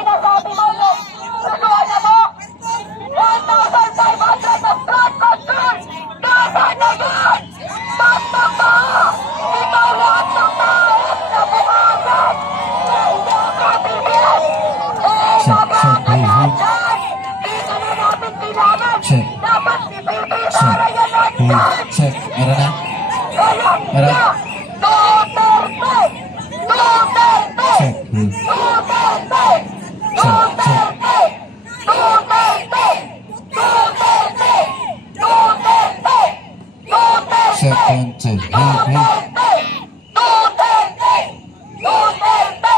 sinasabi mo yung susuwala mo? 1,500 na flood control! Nasaan na yan? Tatlong mga! Ikaw lahat ng taos na bumagan! Hindi ka bibigyan! Mabagal lahat dyan! Dito na namin kailangan! Dapat ibibigara yan natin! Check. Meron na? Kaya na! Duterte! Duterte! Duterte! Duterte! Duterte! Duterte! Duterte! Duterte! Second check. Duterte! Duterte! Duterte!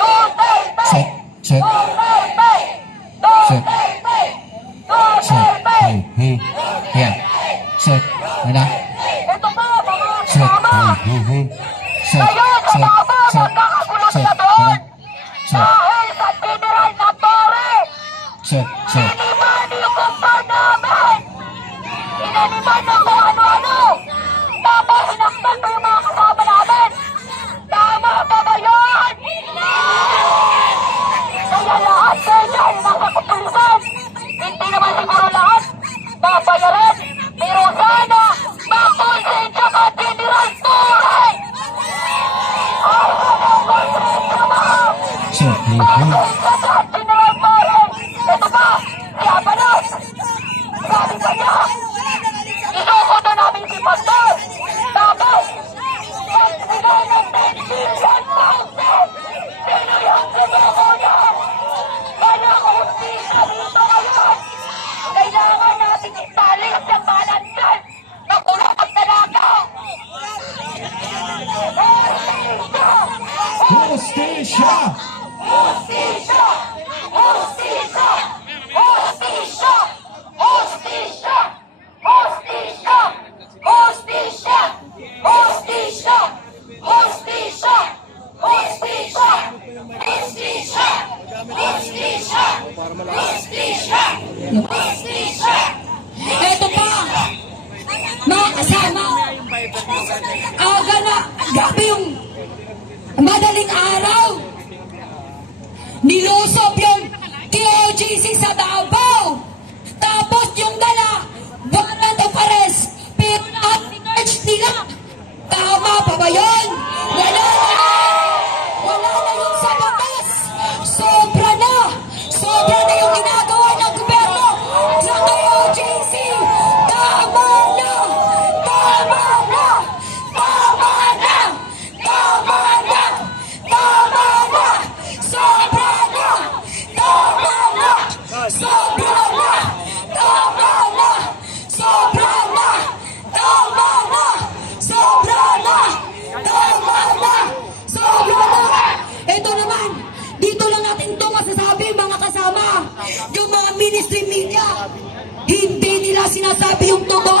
Duterte! Check. Check. Duterte! Duterte! Duterte! Yan. Check. Meron na? Ito po, mga Check. kasama! Check. Ngayon, sa Check. mga Check. magkakagulo Check. sila doon! Check. Dahil sa General na Torre! Check. Check. Iniman yung kumpar namin! Inaniman ng kung ano-ano! Tapos sinaktan mo yung mga kasama namin! Tama ba ba yun? Kaya lahat kayo dyan nasa kapulisan! Hindi naman siguro lahat babayaran! Pero sana makonsensya ka, General Torre! Ako ng konsensya mo! Check. Makonsensya ka, General Torre! Ito ba? Si Abanos! Sabi pa niya, isukoto namin si Pastor! Tapos, magbigay ng 10 billion thousand! Sino yung sinuko niya? Kaya hustisya dito ngayon! Kailangan natin italis yung balansan na kulong at dalaga! Hustisya! Hustisya! Hustisya! Hustisya! Hustisya! Hustisya! Hustisya! Hustisya! Hustisya! Hustisya! Hustisya! Hustisya! Hustisya! Hustisya! Ito pa, mga kasama, aga na, grabe yung madaling araw, nilusob yung TOGC sa Davao, tapos yung dala, warrant of arrest, pick up nila. Tama pa ba yun? Wala na yung sa batas, sobra na yung ginagawa ng gobyerno sa TOGC. Tama na! Tama na! Tama na! Tama na! Tama na! Sobra na! Tama na! Sobra na! Tama na! Sobra na! Tama na! Sobra na! Tama na! Sobra na! Ito naman, dito lang natin ito masasabi mga kasama. Yung mga ministry media, hindi nila sinasabi yung totoo.